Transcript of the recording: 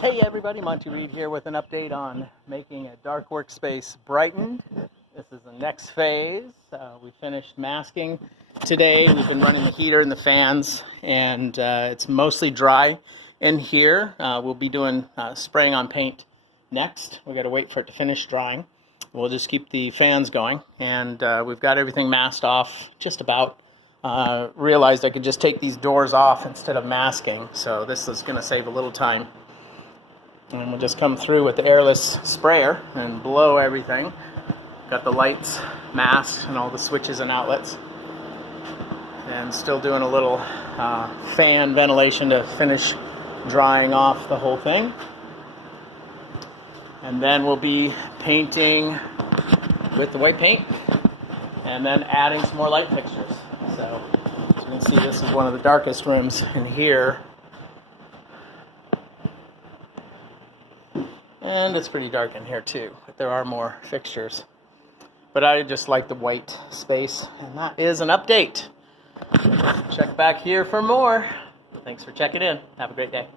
Hey everybody, Monty here with an update on making a dark workspace Brighten. This is the next phase. We finished masking today. We've been running the heater and the fans, and it's mostly dry in here. We'll be doing spraying on paint next. We've got to wait for it to finish drying. We'll just keep the fans going, and we've got everything masked off just about. Realized I could just take these doors off instead of masking, so this is going to save a little time. And we'll just come through with the airless sprayer and blow everything. Got the lights masked and all the switches and outlets. And still doing a little fan ventilation to finish drying off the whole thing. And then we'll be painting with the white paint and then adding some more light fixtures. So as you can see, this is one of the darkest rooms in here. And it's pretty dark in here too, but there are more fixtures. But I just like the white space, and that is an update. Check back here for more. Thanks for checking in. Have a great day.